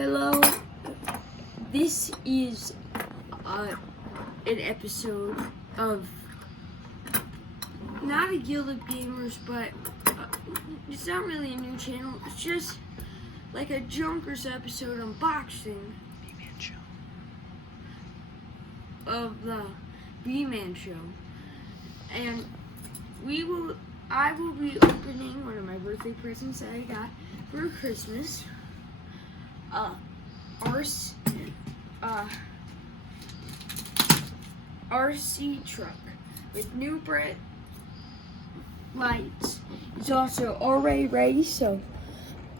Hello, this is an episode of not a Guild of Gamers, but it's not really a new channel. It's just like a Junkers episode unboxing of the B-Man show, and I will be opening one of my birthday presents that I got for Christmas. RC truck with new bright lights. It's also already ready, so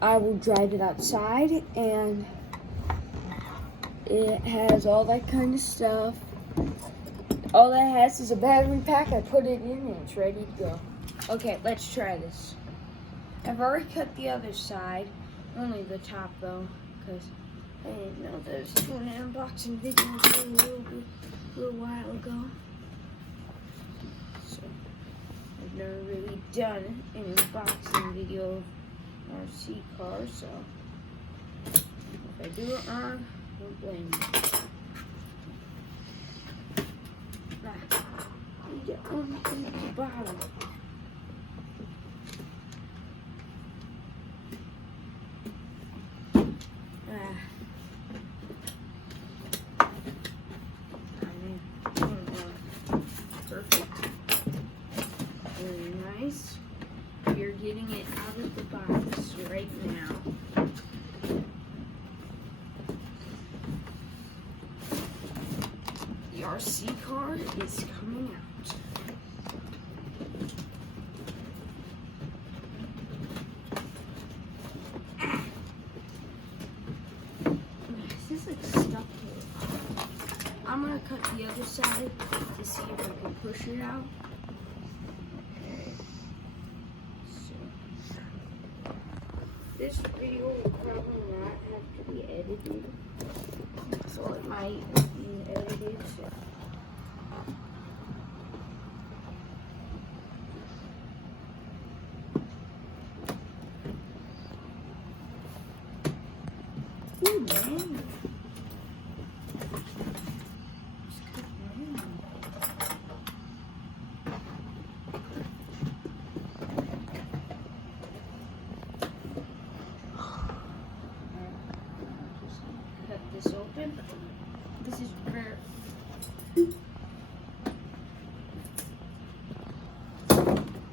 I will drive it outside, and it has all that kind of stuff. All that has is a battery pack. I put it in and it's ready to go. Okay, let's try this. I've already cut the other side, only the top though, because I didn't know that I was doing an unboxing video a little while ago. So, I've never really done an unboxing video of an RC car, so if I do it wrong, don't blame me. You get on the bottom. Perfect. Very nice. You're getting it out of the box right now. The RC car is coming out. This is like stuck here. I'm gonna cut the other side to see if I can push it out. Okay. So this video will probably not have to be edited, so it might be edited. So. Ooh, man. This open. This is where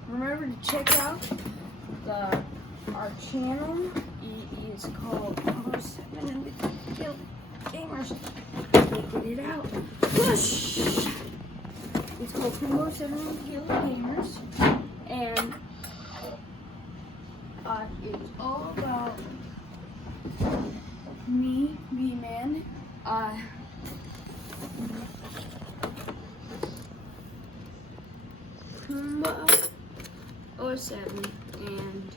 remember to check out our channel. It is called F-150 Guild Gamers. Taking it out. Push. It's called F-150 Guild Gamers, and it's all about me, B-Man, Puma 07, and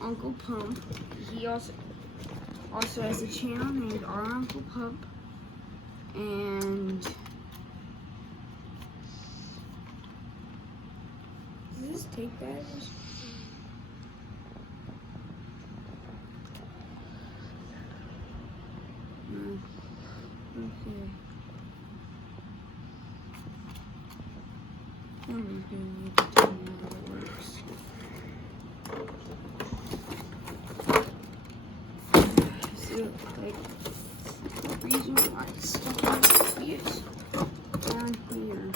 Uncle Pump. He also has a channel named Our Uncle Pump, and is this tape batteries? Okay. See, like, the reason why it's stuck on the fuse down here.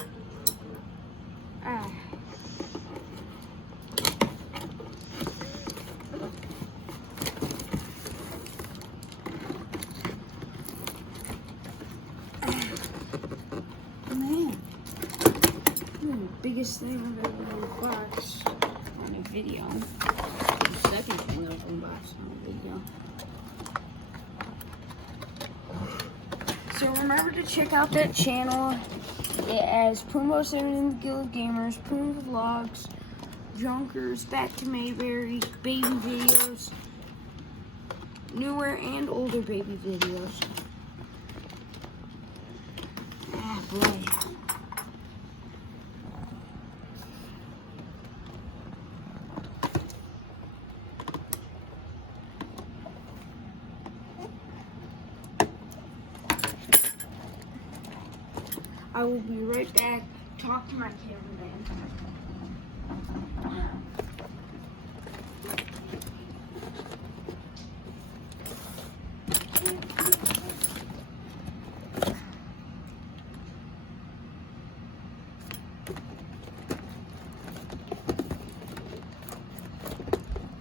Biggest thing I've ever unboxed on a video. The second thing I've unboxed on a video. So remember to check out that channel. It has Puma 7 Guild Gamers, Puma Vlogs, Junkers, Back to Mayberry, baby videos, newer and older baby videos. Ah, boy. I will be right back. Talk to my cameraman.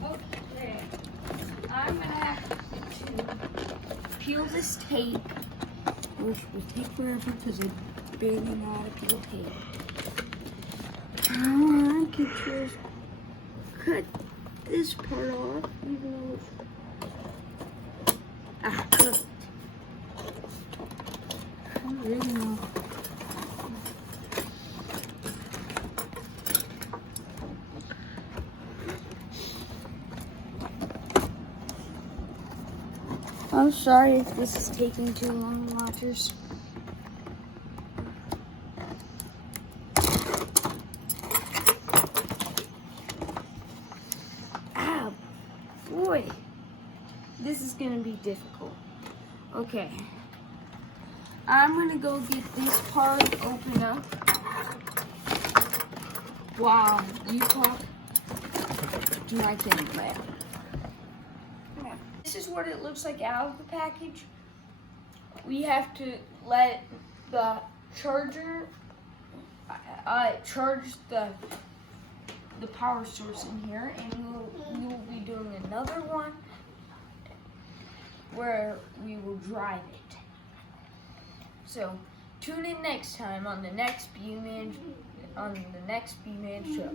Okay, I'm gonna have to peel this tape, which will take forever because I barely know how to peel tape. I can just cut this part off, even though it's cooked. I don't really know. I'm sorry if this is taking too long, watchers. Ah, boy. This is gonna be difficult. Okay. I'm gonna go get this part open up. Wow, you talk to my camera. This is what it looks like out of the package. We have to let the charger charge the power source in here, and we will be doing another one where we will drive it. So tune in next time on the next B-Man show.